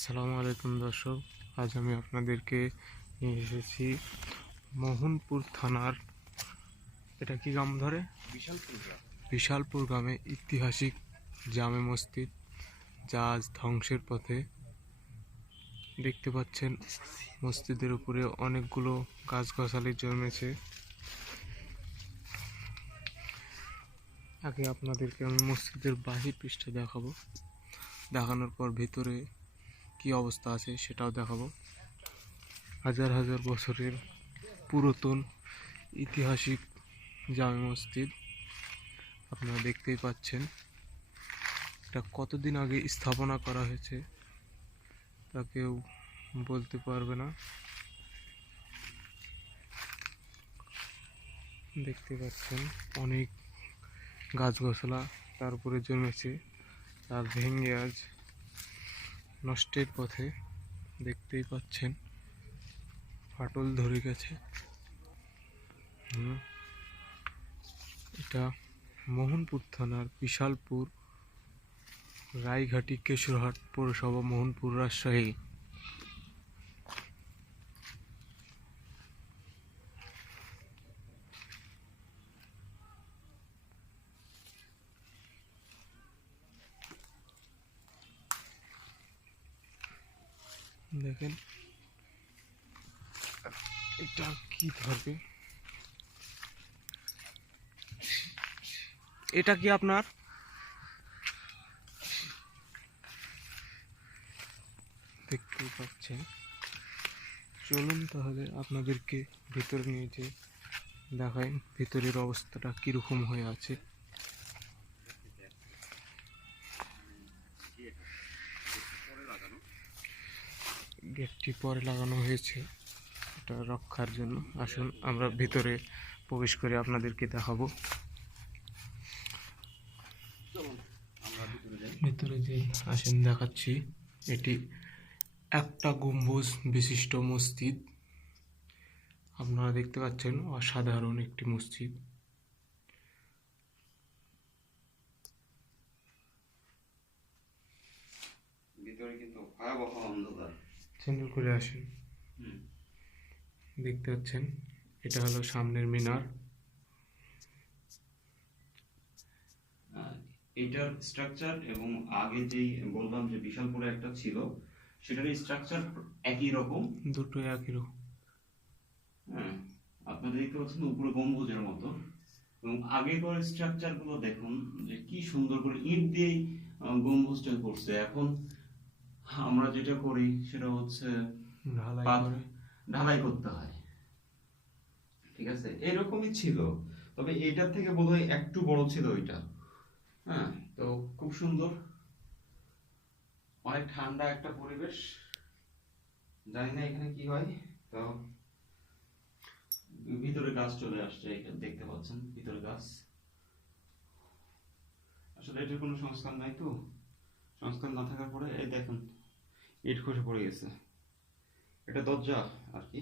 আসসালামু আলাইকুম দর্শক আজ আমি আপনাদেরকে নিয়ে এসেছি মোহনপুর থানার এটা কি গ্রাম ধরে? বিশালপুর গ্রামে। ঐতিহাসিক জামে মসজিদ যা আজ ধ্বংসের পথে। দেখতে পাচ্ছেন মসজিদের উপরে অনেকগুলো গাছগাছালি জন্মেছে। আগে আপনাদেরকে আমি মসজিদের বাহির পৃষ্ঠে দেখাবো। দেখানোর পর ভিতরে কি অবস্থা আছে সেটাও দেখাবো। হাজার হাজার বছরের পুরাতন ঐতিহাসিক জামে মসজিদ আপনারা দেখতেই পাচ্ছেন। এটা কতদিন আগে স্থাপনা করা হয়েছে তা কেউ বলতে পারবে না। দেখতে পাচ্ছেন অনেক গাছগাছলা তার উপরে জন্মেছে আর ভেঙে আজ নষ্টের পথে দেখতেই পাচ্ছেন, ফাটল ধরে গেছে। এটা মোহনপুর থানার বিশালপুর রায়ঘাটি কেশরহাট পৌরসভা মোহনপুর রাজশাহী দেখেন। এটা কি ধরবে? এটা কি আপনার? দেখতে পাচ্ছেন। চলুন তাহলে আপনাদেরকে ভিতরে নিয়ে যে দেখাই ভিতরের অবস্থাটা কীরকম হয়ে আছে। গেটটি পরে লাগানো হয়েছে, এটা রক্ষার জন্য। আসুন, আমরা ভিতরে প্রবেশ করে আপনাদেরকে দেখাবো। ভিতরে যে আসেন, দেখাচ্ছি। এটি একটা গম্বুজ বিশিষ্ট মসজিদ। আপনারা দেখতে পাচ্ছেন, অসাধারণ একটি মসজিদ। ভিতরে কিন্তু ভয়াবহ অন্ধকার। সুন্দর করে আসেন দেখতে পাচ্ছেন এটা হলো সামনের মিনার। এটার স্ট্রাকচার এবং আগে যেই বললাম যে বিশালপুরে একটা ছিল সেটার স্ট্রাকচার একই রকম? দুটো একই রকম। হ্যাঁ আপনারা দেখতে পাচ্ছেন উপরে গম্বুজের মতো। এবং আগেকার স্ট্রাকচারগুলো দেখুন যে কি সুন্দর করে ইট আহ, গম্বুজটা করছে। এখন আমরা যেটা করি সেটা হচ্ছে ঢালাই করতে হয়। ঠিক আছে? এরকমই ছিল। তবে এটার থেকে বোধহয় একটু বড় ছিল ওইটা। হ্যাঁ তো খুব সুন্দর। অনেক ঠান্ডা একটা পরিবেশ। জানি না এখানে কি হয়। তো ভিতরে গাছ চলে আসছে এটা দেখতে পাচ্ছেন ভিতরে গাছ। আসলে এটার কোনো সংস্কার নাই তো। সংস্কার না থাকার পরে এই দেখুন ইট খসে পড়ে গেছে। এটা দরজা আর কি।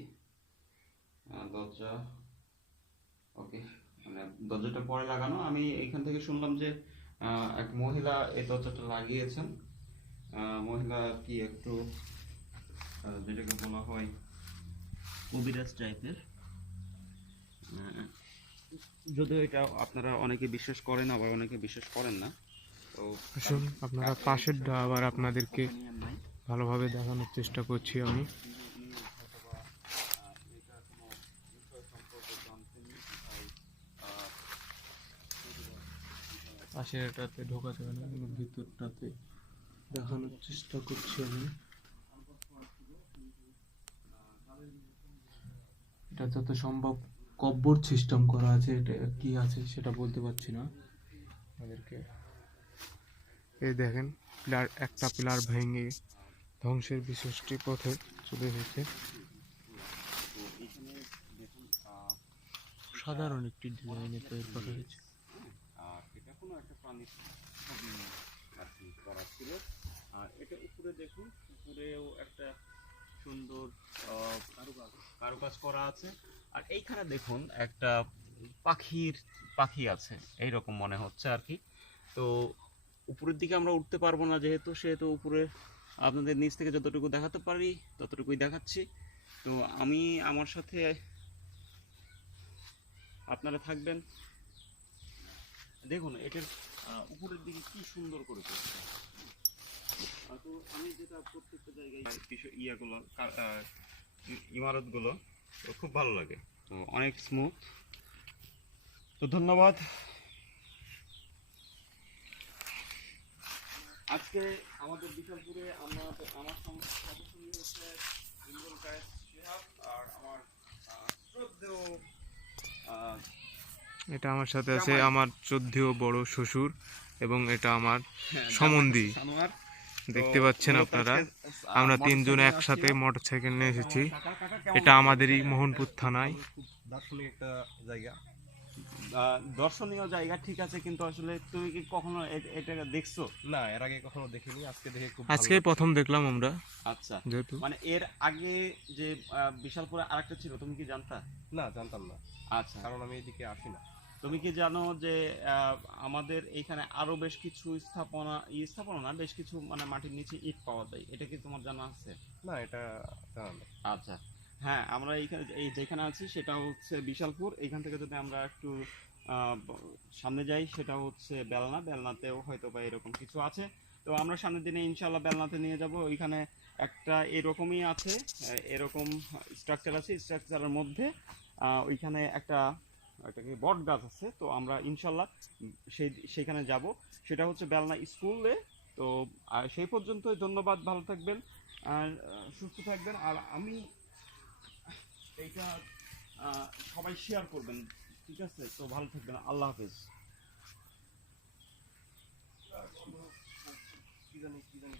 দরজা ওকে মানে দরজাটা পরে লাগানো। আমি এখান থেকে শুনলাম যে এক মহিলা এই দরজাটা লাগিয়েছেন। মহিলা আর কি একটু যেটাকে বলা হয় কবিরাজ টাইপের। যদিও এটা আপনারা অনেকে বিশ্বাস করেন আবার অনেকে বিশ্বাস করেন না। তো আপনারা পাশেরটা আবার আপনাদেরকে ভালোভাবে দেখানোর চেষ্টা করছি আমি। পাশের এটাতে ঢোকা যাবে না কিন্তু ভিতরটাতে দেখানোর চেষ্টা করছি আমি। এটা যত সম্ভব কব্বর সিস্টেম করা আছে এটা কি আছে সেটা বলতে পারছি না। আমাদেরকে এই দেখেন পিলার একটা পিলার ভেঙে ধ্বংসের বিশিষ্টি পথে চলে এসেছে সাধারণ একটি ডিজাইনে তৈরি করা হয়েছে। আর এটা কোনো একটা প্রাণীর আর কি করা ছিল আর এটা উপরে দেখুন উপরেও একটা সুন্দর কারুকাজ করা আছে আর এইখানে দেখুন একটা পাখির, পাখি আছে, এইরকম মনে হচ্ছে আর কি। তো উপরের দিকে আমরা উঠতে পারব না, যেহেতু সেহেতু উপরে আপনাদের নিচ থেকে যতটুকু দেখাতে পারি, ততটুকুই দেখাচ্ছি। তো আমি আমার সাথে আপনারা থাকবেন। দেখুন, এটার উপরের দিকে কি সুন্দর করে করছে। আমি যেটা প্রত্যেকটা জায়গায় ইয়াগুলো ইমারতগুলো খুব ভালো লাগে। তো অনেক স্মুথ তো ধন্যবাদ। আজকে আমাদের বিশালপুরে আমরা আমার সঙ্গে সঙ্গে হচ্ছে ইমরুল কায়েস শিহাব আর আমার শ্রদ্ধেয় এটা আমার সাথে আছে আমার চোদ্দীয় বড় শ্বশুর এবং এটা আমার হ্যাঁ, সমন্ধি। দেখতে পাচ্ছেন আপনারা। আমরা তিনজন একসাথে মোটর সাইকেল নিয়ে এসেছি। এটা আমাদেরই মোহনপুর থানায়। দার্শনিক একটা জায়গা। দর্শনীয় জায়গা ঠিক আছে কিন্তু আসলে তুমি কি কখনো এটা দেখছ? না এর আগে কখনো দেখিনি আজকে দেখে খুব আজকে প্রথম দেখলাম আমরা আচ্ছা যেহেতু। মানে এর আগে যে বিশালপুরে আরেকটা ছিল তুমি কি জানতা? না জানতাম না। আচ্ছা। কারণ আমি এদিকে আসি না। তুমি কি জানো যে আহ, আমাদের এইখানে আরও বেশ কিছু স্থাপনা ই স্থাপনা না বেশ কিছু মানে মাটির নিচে ইট পাওয়া যায় এটা কি তোমার জানা আছে? না এটা জানা নেই। আচ্ছা হ্যাঁ আমরা এইখানে, এই যেখানে আছি সেটা হচ্ছে বিশালপুর। এখান থেকে যদি আমরা একটু সামনে যাই, সেটা হচ্ছে বেলনা। বেলনাতেও হয়তো বা এরকম কিছু আছে। তো আমরা সামনের দিনে ইনশাল্লাহ বেলনাতে নিয়ে যাব। ওইখানে একটা এরকমই আছে এরকম স্ট্রাকচার আছে স্ট্রাকচারের মধ্যে ওইখানে একটা একটা কি বট গাছ আছে। তো আমরা ইনশাল্লাহ সেই সেইখানে যাব। সেটা হচ্ছে বেলনা স্কুলে তো সেই পর্যন্তই ধন্যবাদ, ভালো থাকবেন, আর সুস্থ থাকবেন। আর আমি এইটা সবাই শেয়ার করবেন। ঠিক আছে? তো ভালো থাকবেন। আল্লাহ হাফেজ। কি জানি কি জানি।